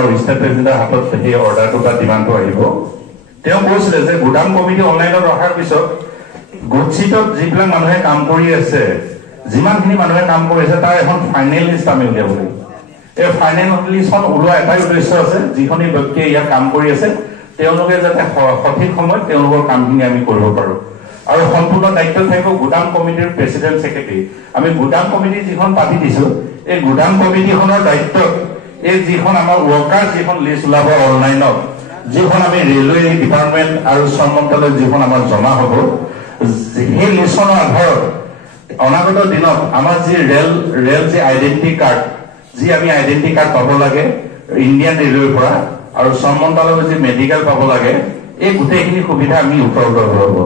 আৰু ষ্টেট প্ৰেচিডেণ্টৰ হাতত সেই অৰ্ডাৰটো বা ডিমাণ্ডটো আহিব তেওঁ কৈছিলে যে গুদাম কমিটি অনলাইনত ৰখাৰ পিছত গোটচিটত যিবিলাক মানুহে কাম কৰি আছে যিমানখিনি মানুহে কাম কৰি আছে তাৰ এখন ফাইনেল লিষ্ট আমি উলিয়াব লাগিব এই ফাইনেল লিষ্টখন ওলোৱা এটাই উদ্দেশ্য আছে যিখনি ব্যক্তিয়ে ইয়াত কাম কৰি আছে তেওঁলোকে যাতে সঠিক সময়ত তেওঁলোকৰ কামখিনি আমি কৰিব পাৰোঁ আৰু সম্পূৰ্ণ দায়িত্ব থাকিব গুদাম কমিটিৰ প্ৰেচিডেণ্ট ছেক্ৰেটাৰী আমি গুদাম কমিটি যিখন পাতি দিছোঁ এই গুদাম কমিটিখনৰ দায়িত্বত এই যিখন আমাৰ ৱৰ্কাৰ যিখন লিষ্ট ওলাব অনলাইনত যিখন আমি ৰেলৱে ডিপাৰ্টমেণ্ট আৰু শ্ৰম মন্ত্ৰালয়ত যিখন আমাৰ জমা হ'ব সেই লিষ্টখনৰ আধাৰত অনাগত দিনত আমাৰ যি ৰেল যি আইডেণ্টিটি কাৰ্ড যি আমি আইডেণ্টিটি কাৰ্ড পাব লাগে ইণ্ডিয়ান ৰেলৱেৰ পৰা আৰু শ্ৰম মন্ত্ৰালয়ৰ যি মেডিকেল পাব লাগে এই গোটেইখিনি সুবিধা আমি উপলব্ধ হ'ব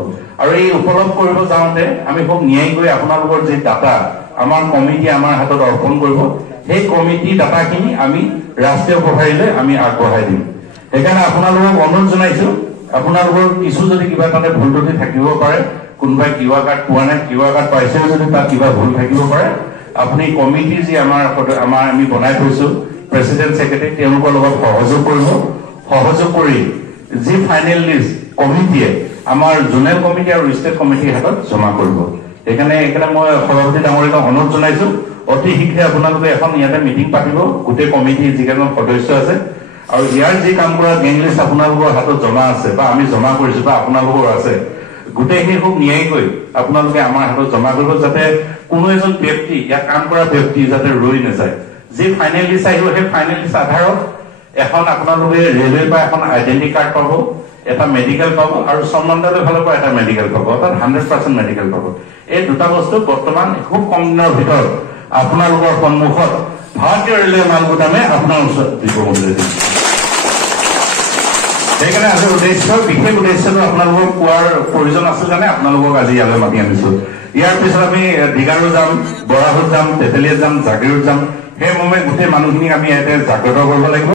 আৰু এই উপলব্ধ কৰিব যাওঁতে আমি খুব ন্যায়কৈ আপোনালোকৰ যি ডাটা আমাৰ কমিটি আমাৰ হাতত অৰ্পণ কৰিব সেই কমিটি ডাটাখিনি আমি ৰাষ্ট্ৰীয় প্ৰভাৰীলৈ আমি আগবঢ়াই দিম সেইকাৰণে আপোনালোকক অনুৰোধ জনাইছোঁ আপোনালোকৰ কিছু যদি কিবা তাতে ভুল ত্ৰুটি থাকিব পাৰে কোনোবাই কিউআৰ কাৰ্ড পোৱা নাই কিউআৰ কাৰ্ড পাইছেও যদি তাত কিবা ভুল থাকিব পাৰে আপুনি কমিটি যি আমাৰ আমি বনাই থৈছোঁ প্ৰেচিডেণ্ট ছেক্ৰেটাৰী তেওঁলোকৰ লগত সহযোগ কৰি যি ফাইনেল লিষ্ট কমিটিয়ে আমাৰ জোনেল কমিটি আৰু ষ্টেট কমিটিৰ হাতত জমা কৰিব সেইকাৰণে মই সভাপতি ডাঙৰীয়াক অনুৰোধ জনাইছোঁ অতি শীঘ্ৰে আপোনালোকে এখন ইয়াতে মিটিং পাতিব গোটেই কমিটিৰ যিকেইজন সদস্য আছে আৰু ইয়াৰ যি কাম কৰা গেং লিষ্ট আপোনালোকৰ হাতত জমা আছে বা আমি জমা কৰিছোঁ বা আপোনালোকৰ আছে গোটেইখিনি খুব ন্যায়কৈ আপোনালোকে আমাৰ হাতত জমা কৰিব যাতে কোনো এজন ব্যক্তি ইয়াত কাম কৰা ব্যক্তি যাতে ৰৈ নাযায় যি ফাইনেল লিষ্ট আহিব সেই ফাইনেল লিষ্ট আধাৰত এখন আপোনালোকে ৰেলৱেৰ পৰা এখন আইডেণ্টি কাৰ্ড পাব এটা মেডিকেল পাব আৰু শ্ৰম মন্ত্ৰালয়ৰ ফালৰ পৰা এটা মেডিকেল পাব অৰ্থাৎ 100% মেডিকেল পাব এই দুটা বস্তু বৰ্তমান খুব কম দিনৰ ভিতৰত আপোনালোকৰ সন্মুখত ভাৰতীয় ৰেলৱে মাল গুদামে আপোনাৰ ওচৰত দিব বুলি সেইকাৰণে আজি বিশেষ উদ্দেশ্যটো আপোনালোকক কোৱাৰ প্ৰয়োজন আছিল কাৰণে আপোনালোকক আজি ইয়ালৈ মাতি আনিছোঁ ইয়াৰ পিছত আমি দীঘাৰু যাম বৰাহত যাম তেতেলীত যাম জাগিৰোড যাম সেই মৰ্মে গোটেই মানুহখিনিক আমি ইয়াতে জাগ্ৰত কৰিব লাগিব